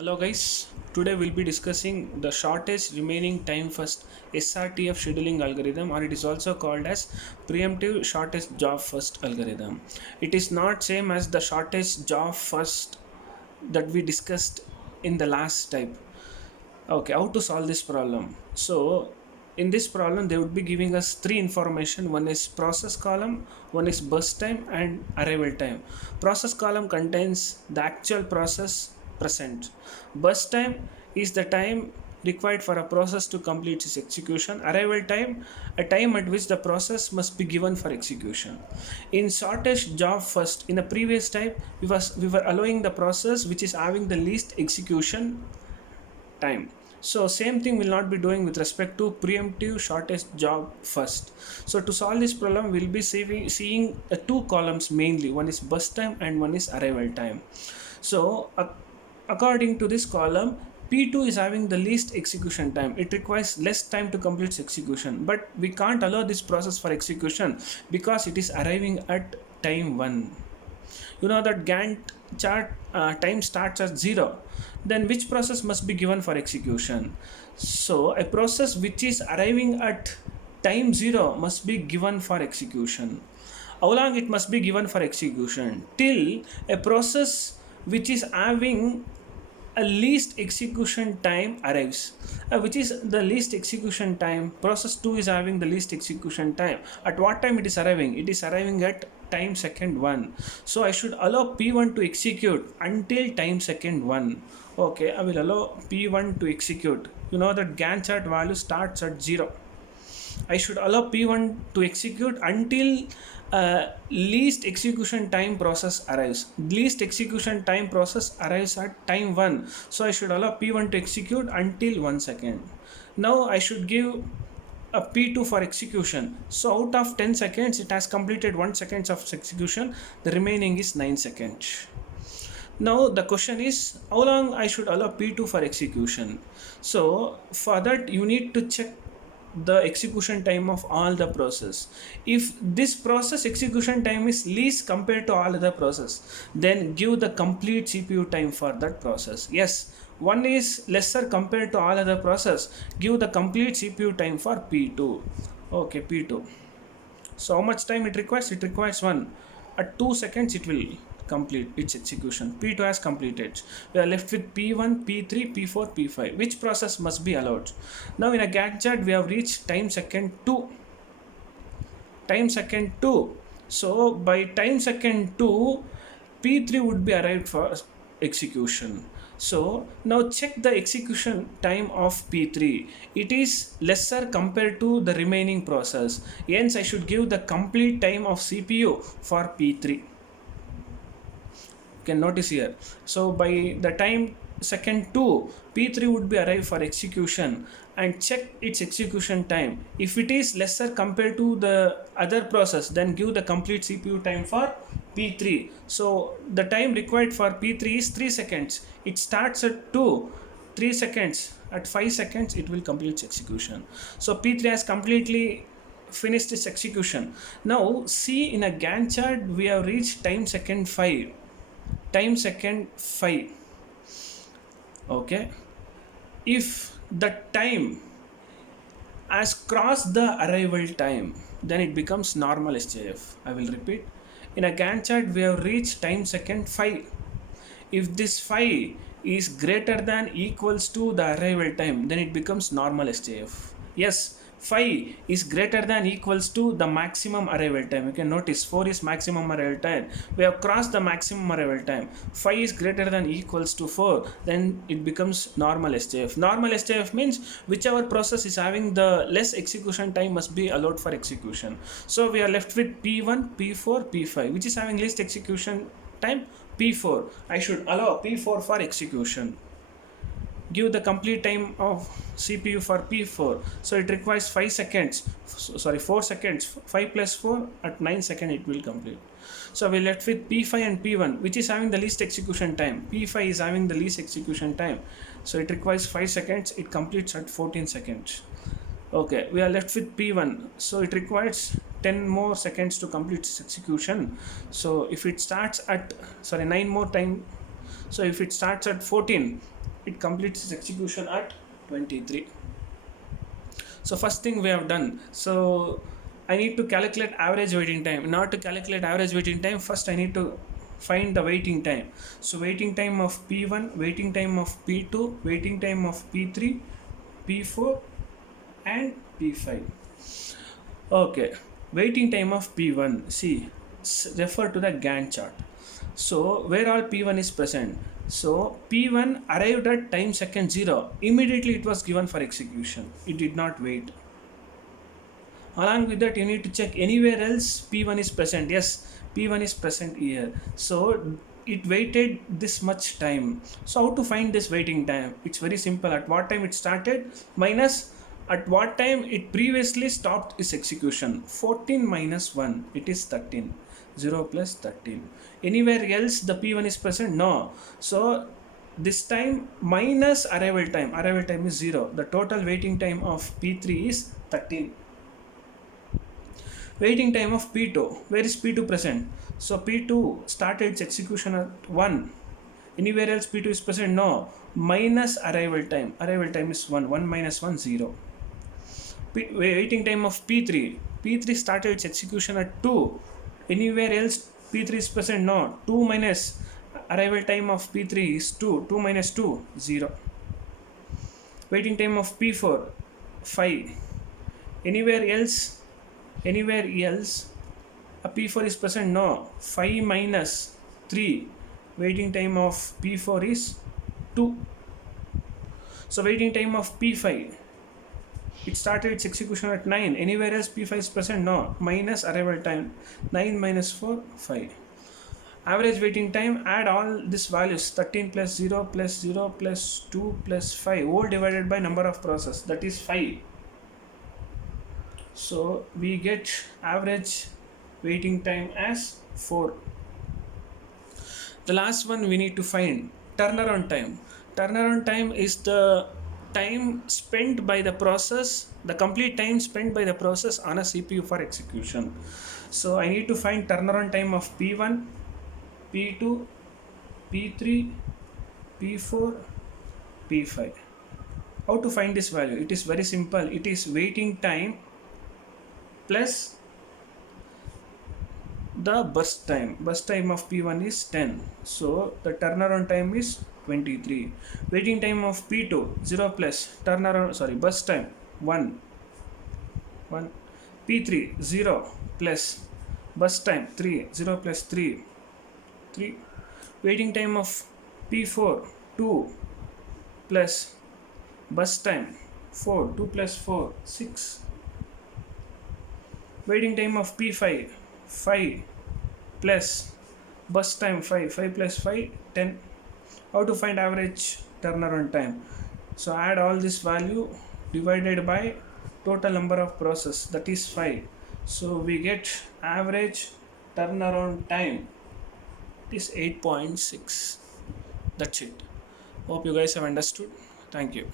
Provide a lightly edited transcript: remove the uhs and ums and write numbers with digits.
Hello guys, today we'll be discussing the shortest remaining time first SRTF scheduling algorithm, or it is also called as preemptive shortest job first algorithm. It is not same as the shortest job first that we discussed in the last type. Okay, how to solve this problem? So in this problem they would be giving us three information. One is process column, one is burst time and arrival time. Process column contains the actual process present. Burst time is the time required for a process to complete its execution. Arrival time, a time at which the process must be given for execution. In shortest job first, in the previous type we were allowing the process which is having the least execution time. So same thing will not be doing with respect to preemptive shortest job first. So to solve this problem we'll be seeing two columns mainly. One is burst time and one is arrival time. So according to this column, P2 is having the least execution time. It requires less time to complete its execution, but we can't allow this process for execution because it is arriving at time 1. You know that Gantt chart time starts at 0. Then which process must be given for execution? So a process which is arriving at time 0 must be given for execution. How long it must be given for execution? Till a process which is having a least execution time arrives. Which is the least execution time? Process 2 is having the least execution time. At what time it is arriving? It is arriving at time second 1. So I should allow P1 to execute until time second 1. Okay, I will allow P1 to execute. You know that Gantt chart value starts at 0. I should allow P1 to execute until least execution time process arrives. Least execution time process arrives at time 1. So I should allow P1 to execute until 1 second. Now I should give a P2 for execution. So out of 10 seconds, it has completed 1 second of execution. The remaining is 9 seconds. Now the question is how long I should allow P2 for execution. So for that you need to check the execution time of all the process. If this process execution time is least compared to all other process, then give the complete CPU time for that process. Yes, one is lesser compared to all other process, give the complete CPU time for P2. Okay, P2. So how much time it requires? It requires 1. At 2 seconds it will complete its execution. P2 has completed. We are left with P1, P3, P4, P5. Which process must be allowed? Now in a Gantt chart we have reached time second 2. Time second 2. So by time second 2, P3 would be arrived for execution. So now check the execution time of P3. It is lesser compared to the remaining process. Hence I should give the complete time of CPU for P3. Can notice here. So by the time second 2, P3 would be arrived for execution and check its execution time. If it is lesser compared to the other process, then give the complete CPU time for P3. So the time required for P3 is 3 seconds. It starts at 2, 3 seconds. At 5 seconds it will complete its execution. So P3 has completely finished its execution. Now see, in a Gantt chart we have reached time second 5. Time second 5. Okay, if the time has crossed the arrival time, then it becomes normal SJF. I will repeat. In a Gantt chart we have reached time second 5. If this 5 is greater than equals to the arrival time, then it becomes normal SJF. Yes, 5 is greater than equals to the maximum arrival time. You can notice 4 is maximum arrival time. We have crossed the maximum arrival time. 5 is greater than equals to 4, then it becomes normal SJF. Normal SJF means whichever process is having the less execution time must be allowed for execution. So we are left with P1, P4, P5. Which is having least execution time? P4. I should allow P4 for execution. Give the complete time of CPU for P4. So it requires 5 seconds. 4 seconds. 5 plus 4, at 9 seconds it will complete. So we left with P5 and P1, which is having the least execution time. P5 is having the least execution time. So it requires 5 seconds. It completes at 14 seconds. Okay, we are left with P1. So it requires 10 more seconds to complete its execution. So if it starts at 9 more time. So if it starts at 14, it completes its execution at 23. So first thing we have done, so I need to calculate average waiting time. In order to calculate average waiting time, first I need to find the waiting time. So waiting time of P1, waiting time of P2, waiting time of P3, P4 and P5. Okay, waiting time of P1. See, refer to the Gantt chart. So where all P1 is present. So P1 arrived at time second 0. Immediately it was given for execution. It did not wait. Along with that, you need to check anywhere else P1 is present. Yes, P1 is present here. So it waited this much time. So how to find this waiting time? It's very simple. At what time it started minus at what time it previously stopped its execution. 14 minus 1, it is 13. 0 plus 13. Anywhere else the P1 is present? No. So this time minus arrival time. Arrival time is 0. The total waiting time of P3 is 13. Waiting time of P2. Where is P2 present? So P2 started its execution at 1. Anywhere else P2 is present? No. Minus arrival time. Arrival time is 1. 1 minus 1, 0. Waiting time of P3. P3 started its execution at 2. Anywhere else P3 is present? No. 2 minus arrival time of P3 is 2. 2 minus 2, 0. Waiting time of P4, 5. Anywhere else a P4 is present? No. 5 minus 3. Waiting time of P4 is 2. So waiting time of P5. It started its execution at 9. Anywhere else P5 is present? No. Minus arrival time. 9 minus 4, 5. Average waiting time, add all these values. 13 plus 0 plus 0 plus 2 plus 5. All divided by number of process. That is 5. So we get average waiting time as 4. The last one we need to find turnaround time. Turnaround time is the time spent by the process, the complete time spent by the process on a CPU for execution. So I need to find turnaround time of P1, P2, P3, P4, P5. How to find this value? It is very simple. It is waiting time plus the burst time. Burst time of P1 is 10. So the turnaround time is 23. Waiting time of P2 0 plus burst time 1. P3 0 plus burst time 3. 0 plus 3. Waiting time of P4 2 plus burst time 4. 2 plus 4 6. Waiting time of P5 5 plus burst time 5. 5 plus 5 10. How to find average turnaround time? So add all this value divided by total number of process, that is 5. So we get average turnaround time is 8.6. That's it. Hope you guys have understood. Thank you.